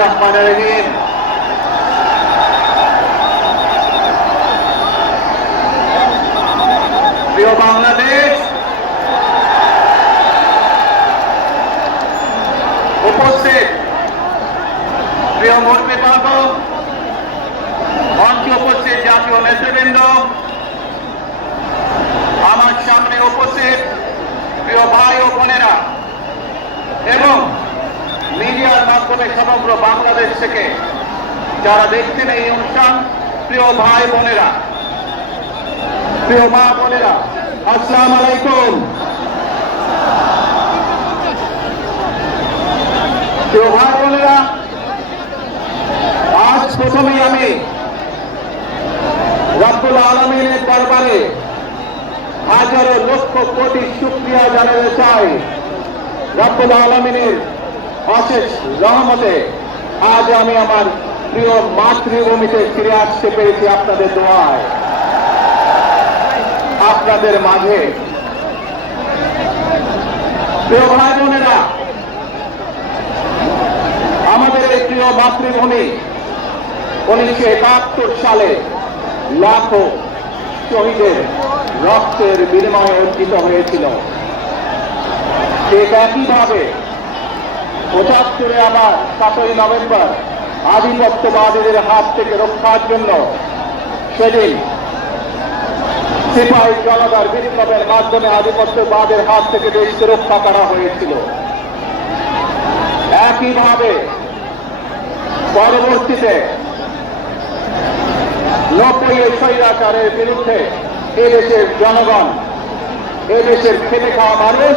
রহমান রহিম প্রিয় বাংলাদেশ উপস্থিত। প্রিয় মুরব্বী বর্গ মঞ্চে উপস্থিত জাতীয় নেতৃবৃন্দ আমার সামনে উপস্থিত প্রিয় ভাই ও বোনেরা এবং মিডিয়ার মাধ্যমে সমগ্র বাংলাদেশ থেকে যারা দেখছেন এই অনুষ্ঠান, প্রিয় ভাই বোনেরা, প্রিয় মা বোনেরা, আসসালাম আলাইকুম। প্রিয় ভাই বোনেরা, আজ প্রথমেই আমি রব্বুল আলমিনের দরবারে হাজারো লক্ষ কোটি শুক্রিয়া জানাতে চাই। রব্বুল আলমিনের অশেষ রহমতে আজ আমি আমার প্রিয় মাতৃভূমিতে ফিরে আসতে পেরেছি আপনাদের দোয়ায়। আপনাদের মাঝে। প্রিয় ভাই বোনেরা আমাদের এই প্রিয় মাতৃভূমি উনিশশো একাত্তর সালে লাখো শহীদের রক্তের বিনিময়ে অর্জিত হয়েছিল। ঠিক একইভাবে পঁচাত্তরে আবার সাতই নভেম্বর আধিপত্যবাদীদের হাত থেকে রক্ষার জন্য সেদিন সিপাহী জনতার বিপ্লবের মাধ্যমে আধিপত্যবাদের হাত থেকে দেশকে রক্ষা করা হয়েছিল। একইভাবে পরবর্তীতে নব্বই স্বৈরাচারের বিরুদ্ধে এদেশের জনগণ, এদেশের খেটে খাওয়া মানুষ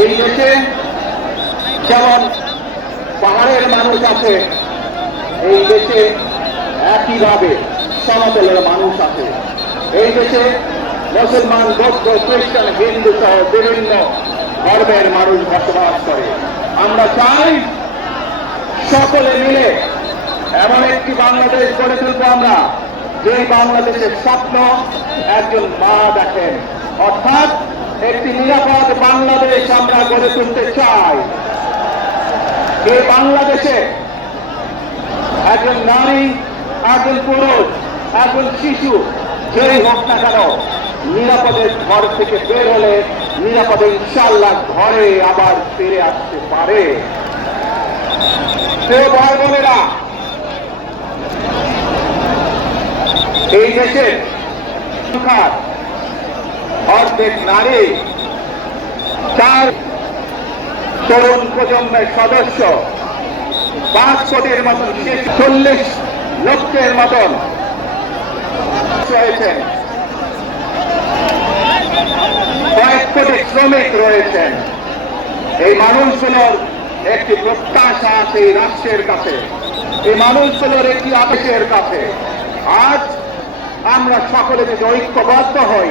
এই দেশে যেমন পাহাড়ের মানুষ আছে, এই দেশে একইভাবে সমতলের মানুষ আছে। এই দেশে মুসলমান, বৌদ্ধ, খ্রিস্টান, হিন্দু সহ বিভিন্ন ধর্মের মানুষ বসবাস করে। আমরা চাই সকলে মিলে এমন একটি বাংলাদেশ গড়ে তুলবো আমরা যে বাংলাদেশের স্বপ্ন একজন মা দেখেন। অর্থাৎ একটি নিরাপদ বাংলাদেশ আমরা গড়ে তুলতে চাই। এই বাংলাদেশে একজন নারী, একজন পুরুষ, একজন শিশু, যেই হোক না কেন নিরাপদের ঘর থেকে বের হলে নিরাপদে ইনশাল্লাহ ঘরে আবার ফিরে আসতে পারে। প্রিয় ভাই বোনেরা, এই দেশের সংখ্যার অর্ধেক নারী চার তরুণ প্রজন্মের সদস্য পাঁচ কোটির মতন চল্লিশ লক্ষের মতন হয়েছেন কয়েক কোটি শ্রমিক রয়েছেন। এই মানুষগুলোর একটি প্রত্যাশা আছে এই রাষ্ট্রের কাছে। এই মানুষগুলোর একটি আদেশের কাছে। আজ আমরা সকলে যদি ঐক্যবদ্ধ হই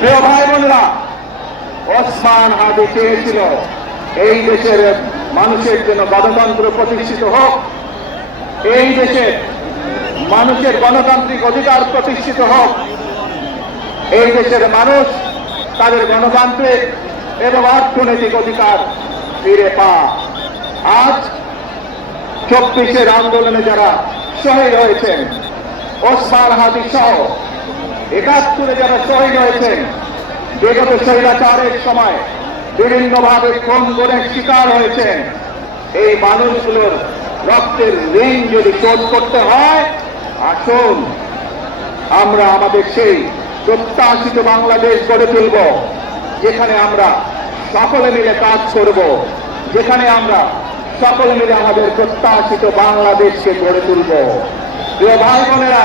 প্রিয় ভাই বোনেরা ওসমান চেয়েছিল। এই দেশের মানুষের জন্য গণতন্ত্র প্রতিষ্ঠিত হোক, এই দেশের মানুষের গণতান্ত্রিক অধিকার প্রতিষ্ঠিত হোক, এই দেশের মানুষ তাদের গণতান্ত্রিক এবং অর্থনৈতিক অধিকার ফিরে পা আজ চব্বিশের আন্দোলনে যারা শহীদ হয়েছেন ওসমান হাদি সহ একাত্তরে যারা শহীদ হয়েছেন, বিগত স্বৈরাচারের সময় বিভিন্নভাবে খুন করে শিকার হয়েছেন। এই মানুষগুলোর রক্তের ঋণ যদি শোধ করতে হয়, আসুন, আমরা আমাদের সেই প্রত্যাশিত বাংলাদেশ গড়ে তুলব, যেখানে আমরা সকলে মিলে কাজ করব, যেখানে আমরা সকলে মিলে আমাদের প্রত্যাশিত বাংলাদেশকে গড়ে তুলব। প্রিয় ভাই বোনেরা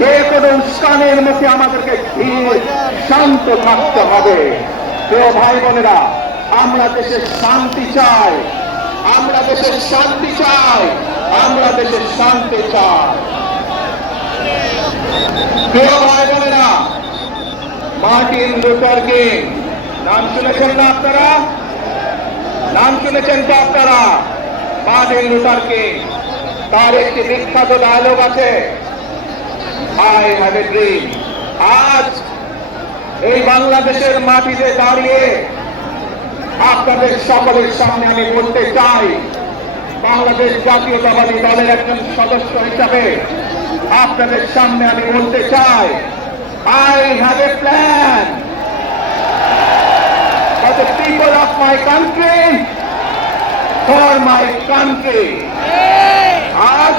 যে কোনো উস্কানের মুখে আমাদেরকে শান্ত থাকতে হবে? প্রিয় ভাই বোনেরা, আমরা দেশের শান্তি চাই। আমরা দেশের শান্তি চাই। আমরা দেশের শান্তি চাই। প্রিয় ভাই বোনেরা মার্টিন লুথার কিং, নাম শুনেছেন না আপনারা? নাম শুনেছেন তো আপনারা? মার্টিন লুথার কিং, তার একটি বিখ্যাত ডায়লগ আছে। আই হ্যাভ এ ড্রিম আজ এই বাংলাদেশের মাটিতে দাঁড়িয়ে আপনাদের সকলের সামনে আমি বলতে চাই বাংলাদেশ জাতীয়তাবাদী দলের একজন সদস্য হিসাবে আপনাদের সামনে আমি বলতে চাই I have a plan for the people of my country, for my country. আজ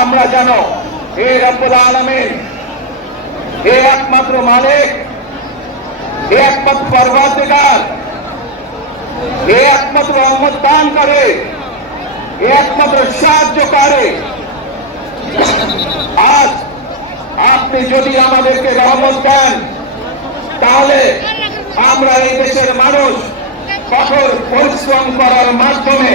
আমরা যেন হে রব্বুল আলমিন হে একমাত্র মালিক হে একমাত্র পর্বতিকার হে একমাত্র রহমত দান করে হে একমাত্র সাহায্য করে। আজ আপনি যদি আমাদেরকে রহমত দেন, তাহলে আমরা এই দেশের মানুষ কঠোর পরিশ্রম করার মাধ্যমে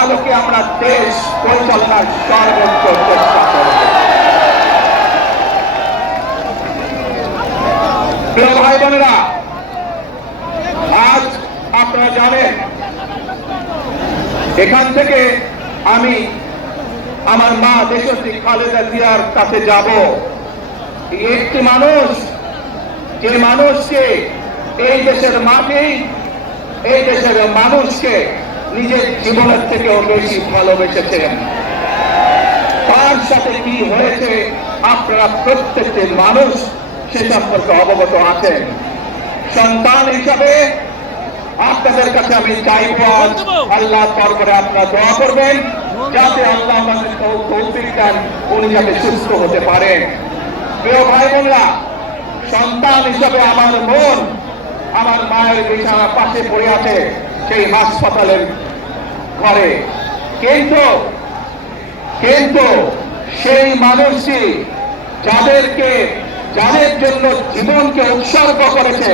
আলোকে আমরা দেশ পরিচালনার সর্বোচ্চ চেষ্টা করব ভাই বোনেরা, আজ আপনারা জানেন, এখান থেকে আমি আমার মা দেশশ্রী খালেদা জিয়ার কাছে যাব। একটি মানুষ, যে মানুষকে এই দেশের মাটি, এই দেশের মানুষকে নিজের জীবনের থেকেও বেশি ভালোবেসেছেন। তার সাথে কি হয়েছে? আপনারা প্রত্যেকটি মানুষ সে সম্পর্কে অবগত আছেন। সন্তান হিসাবে আপনাদের কাছে আমি চাইব, আল্লাহ করে আপনারা দোয়া করবেন, যাতে আল্লাহ আমাদের দেন, উনি যাতে সুস্থ হতে পারেন প্রিয় ভাই বোনরা সন্তান হিসাবে আমার মন আমার মায়ের বিছানা পাশে পড়ে আছে, সেই হাসপাতালের ঘরে কিন্তু কিন্তু সেই মানুষটি যাদেরকে, যাদের জন্য জীবনকে উৎসর্গ করেছে,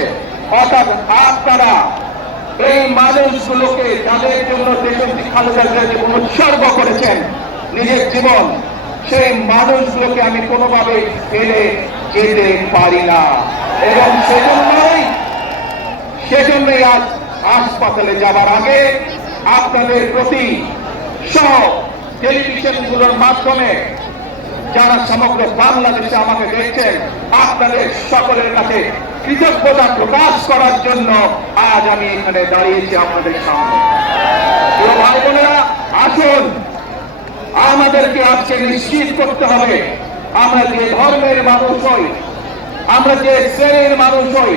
অর্থাৎ আপনারা এই মানুষগুলোকে যাদের জন্য দেশটি খালেদা উৎসর্গ করেছেন, নিজের জীবন, সেই মানুষগুলোকে আমি কোনোভাবে ফেলে যেতে পারি না। এবং সেজন্যই সেজন্যই আজ হাসপাতালে যাবার আগে আপনাদের প্রতি সব টেলিভিশনগুলোর মাধ্যমে যারা সমগ্র বাংলাদেশে আমাকে দেখছেন, আপনাদের সকলের কাছে কৃতজ্ঞতা প্রকাশ করার জন্য আজ আমি এখানে দাঁড়িয়েছি আপনাদের সামনে। ভাই বোনেরা, আসুন, আমাদেরকে আজকে নিশ্চিত করতে হবে। আমরা যে ধর্মের মানুষ হই, আমরা যে শ্রেণির মানুষ হই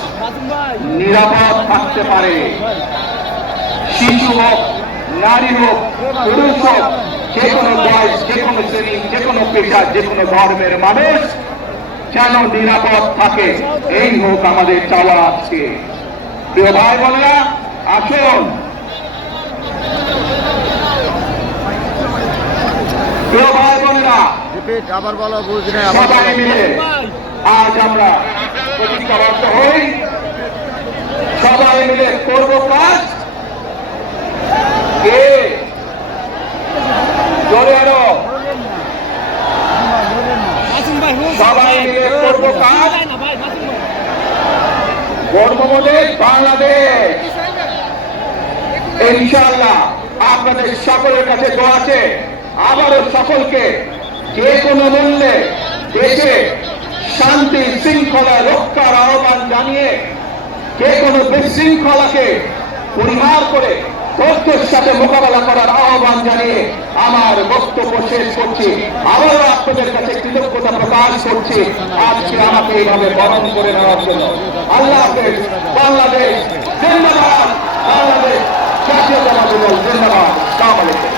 নিরাপদ থাকতে পারে। শিশু হোক নারী হোক পুরুষ হোক যে কোনো বয়স যে কোনো শ্রেণি যে কোনো পেশা যে কোনো ধর্মের মানুষ যেন নিরাপদ থাকে। এই হোক আমাদের চাওয়া আজকে। প্রিয় ভাই বোনেরা আসুন। প্রিয় ভাই বোনেরা আবার বলো বুঝ নাই আবার সবাই মিলে আজ আমরা প্রতিজ্ঞাবদ্ধ হই। সবাই মিলে করব কাজ। কে? আরও। সবাই মিলে করব কাজ। বাংলাদেশ। ইনশাআল্লাহ আপনাদের সকলের কাছে দোয়া আছে। আবারও সকলকে যে কোনো মূল্যে দেশে শান্তি, শৃঙ্খলা রক্ষার আহ্বান জানিয়ে যে কোনো বিশৃঙ্খলাকে পরিহার করে তথ্যের সাথে মোকাবেলা করার আহ্বান জানিয়ে আমার বক্তব্য শেষ করছি। আবারও আপনাদের কাছে কৃতজ্ঞতা প্রকাশ করছি। আজকে আমাকে এইভাবে বরণ করে নেওয়ার জন্য। আল্লাহ বাংলাদেশ, জিন্দাবাদ। বাংলাদেশ জাতীয়তাবাদী দল, জিন্দাবাদ।